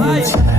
right.